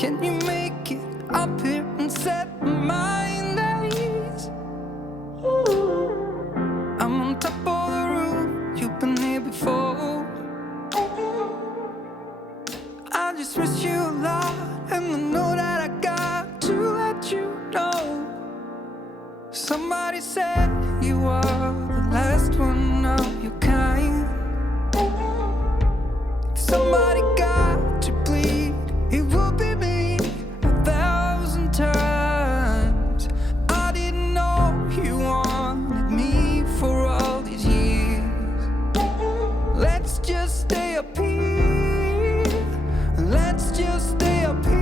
Can you make it up here and set my mind at ease? I'm on top of the roof, you've been here before. I just miss you a lot, and I know that I got to let you know. Somebody said you are the last one of your kind. If somebody got to bleed, it would be me 1,000 times. I didn't know you wanted me for all these years. Let's just stay up here. Let's just stay up here.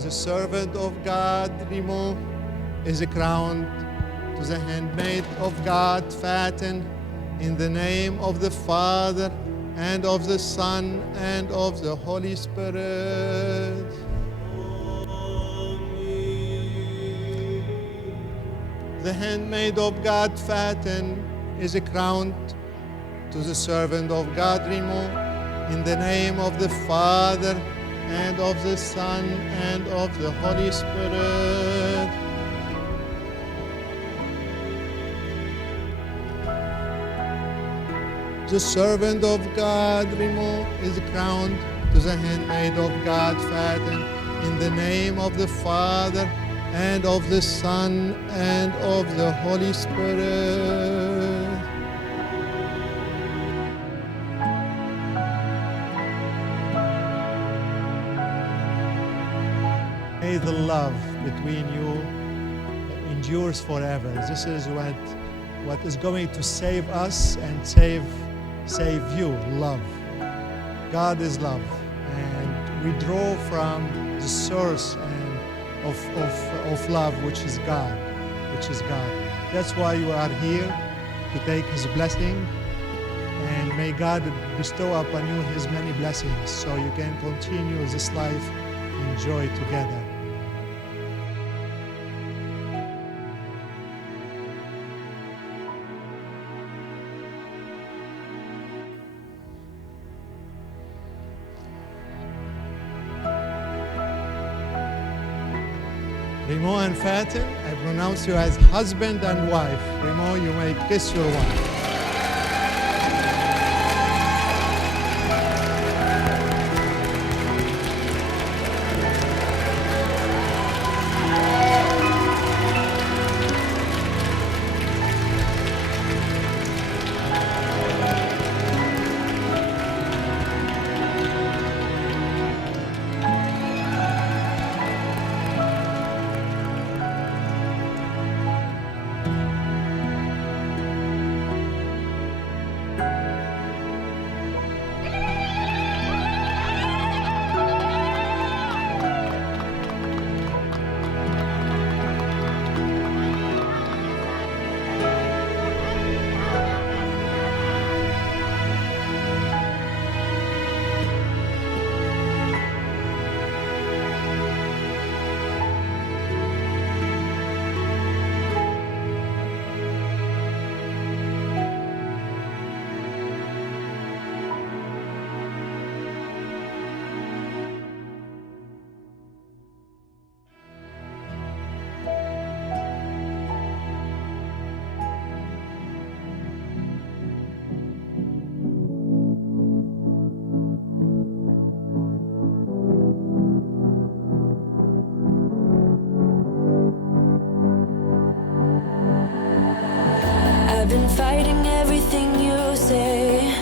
The servant of God, Rimo, is crowned. To the handmaid of God, Faten, in the name of the Father, and of the Son, and of the Holy Spirit. The handmaid of God, Faten, is crowned to the servant of God, Remo, in the name of the Father, and of the Son, and of the Holy Spirit. The servant of God, Remo, is crowned to the handmaid of God, Faten, in the name of the Father, and of the Son, and of the Holy Spirit. May the love between you endures forever. This is what is going to save us and save you, love. God is love, and we draw from the source of love, which is God. That's why you are here, to take His blessing, and may God bestow upon you His many blessings so you can continue this life in joy together. Remo and Faten, I pronounce you as husband and wife. Remo, you may kiss your wife. I've been fighting everything you say.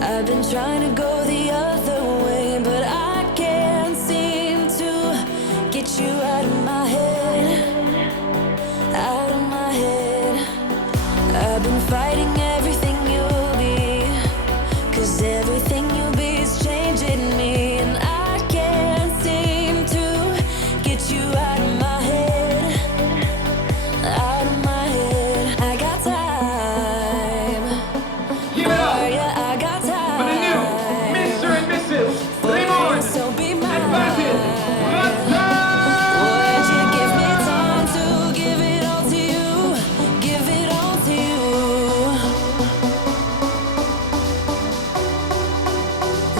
I've been trying to go the other way, but I can't seem to get you out of my head, out of my head. I've been fighting everything you'll be, 'cause everything you'll be is changing me, and I can't seem to get you out of my head, out of my head. I got time. Give it up Oh yeah, I got time. for the new Mr. and Mrs. Limon So be and mine. Faten. Let's go! Would you give me time to give it all to you? Give it all to you.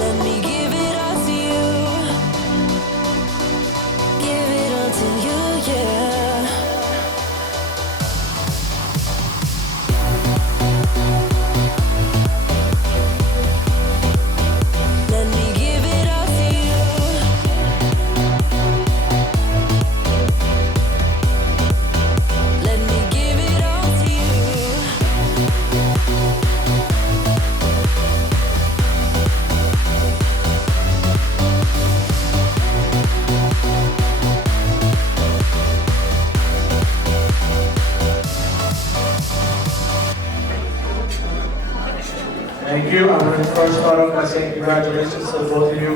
Let me give it all to you. Give it all to you, yeah. Let me give it all to you. Let me give it all to you. Thank you. I'm going to first start off by saying congratulations to both of you.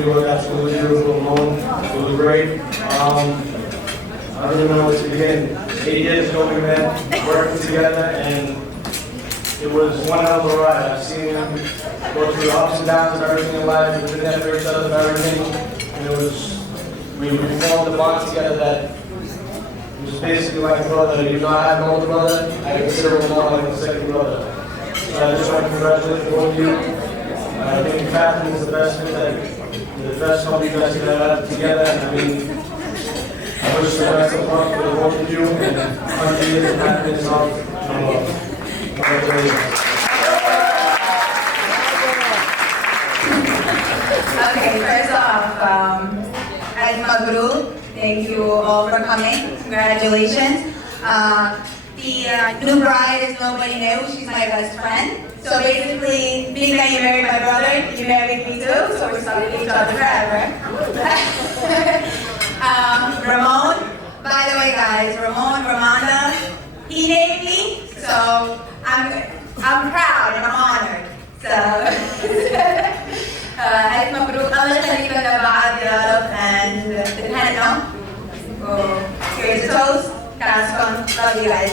You look absolutely beautiful, Moan. You look great. I don't even know where to begin. 8 years ago we met, working together, and it was one hell of a ride. I've seen him go through the ups and downs of everything in life. We've been there for each other for everything. And it was, we formed a bond together that was basically like a brother. Even though I have an older brother, I consider him more like a second brother. So I just want to congratulate both of you. I think Catherine is the best thing the best couple you guys can have together. And I mean, I wish the best of luck for the both of you and 100 years of happiness and love. Congratulations. Okay, first off, Alif Mabrur, thank you all for coming. Congratulations. The new bride is nobody new. She's my best friend. So basically, being that you married my brother, you married me too. So we're stuck with each other forever. Ramon, by the way, guys, Ramonda, he named me, so I'm proud and I'm honored. So, Alif Mabruk, Allah Khalifa Nabad, Ya Rab, and the Hanno. Here's a toast. Love you guys.